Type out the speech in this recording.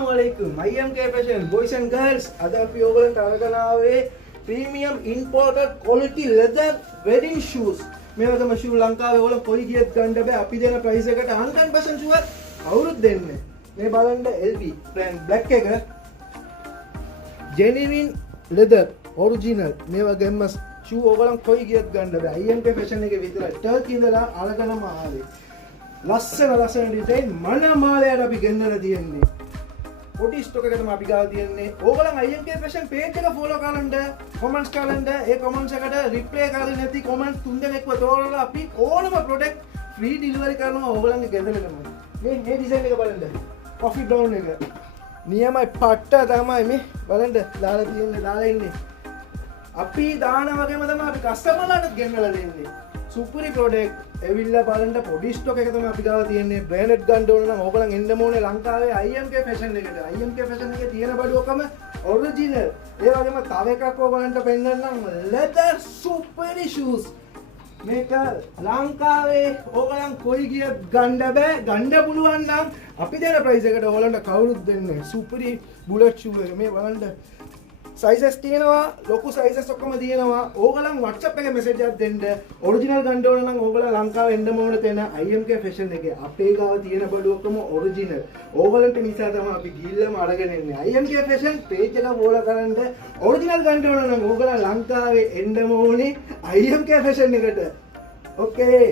Assalamualaikum. IMK Fashion boys and girls. අද අපි ඔයගලන්ට අරගෙන ආවේ premium imported quality leather wedding shoes. මේවා තමයි shoe ලංකාවේ ඔයගොල්ලෝ කොයි ගියත් ගන්න බෑ. අපි දෙන price එකට 100% sure කවුරුත් දෙන්නේ. මේ බලන්න LV brand black එක genuine leather original මේ වගේම shoe ඔයගොල්ලන් කොයි ගියත් ගන්න බෑ. IMK Fashion එකේ විතරයි. Turkey ඉඳලා අරගෙනම ආවේ. ලස්සන ඩිසයින් මනමාලයට අපි ගෙන්නලා තියෙන්නේ. පොඩි ස්ටොක් එකක තමයි අපි ගාව තියෙන්නේ. ඕගොල්ලන් IMK Fashion page එක follow කරන්න, comments කරන්න, ඒ comments එකට reply කරලා නැති comments 3 දෙනෙක්ව තෝරලා අපි ඕනම product free delivery කරනවා ඕගොල්ලන්ගේ ගෙදරටම. මේ ඩිසයින් එක බලන්න. coffee brown එක. නියමයි පට්ට තමයි මේ බලන්න දාලා ඉන්නේ. අපි දාන වගේම තමයි අපි කස්ටමර්ලාට ගෙන්නලා දෙන්නේ. සුපරි ප්‍රොඩක්ට් එවිල්ලා බලන්න පොඩි ස්ටොක් එක තමයි අපි ගාව තියෙන්නේ. බ්‍රෑන්ඩඩ් ගන්න ඕන නම් ඕගොල්ලන් එන්න ඕනේ ලංකාවේ IMK Fashion එකට. IMK Fashion එකේ තියෙන බඩු ඔක්කොම ඔරිජිනල්. ඒ වගේම තව එකක් ඕගොල්ලන්ට පෙන්නන්නම් leather සුපරි shoes. මේක ලංකාවේ ඕගොල්ලන් කොයි ගියත් ගන්න බෑ. ගන්න පුළුවන් නම් අපි දෙන ප්‍රයිස් එකට ඕගොල්ලන්ට කවුරුත් දෙන්නේ. සුපරි බුලට් shoe එක. මේ බලන්න sizes තියෙනවා ලොකු sizes ඔක්කොම තියෙනවා ඕගලන් WhatsApp එකේ message එකක් දෙන්න ඔරිජිනල් ගන්න ඕන නම් ඕගලන් ලංකාවේ එන්න ඕන තැන IMK Fashion එකේ අපේ ගාව තියෙන බඩු ඔක්කොම ඔරිජිනල් ඕගලන්ට නිසා තමයි අපි ගිහිල්ලාම අරගෙන එන්නේ IMK Fashion page එක follow කරන්න ඔරිජිනල් ගන්න ඕන නම් ඕගලන් ලංකාවේ එන්න ඕනේ IMK Fashion එකට okay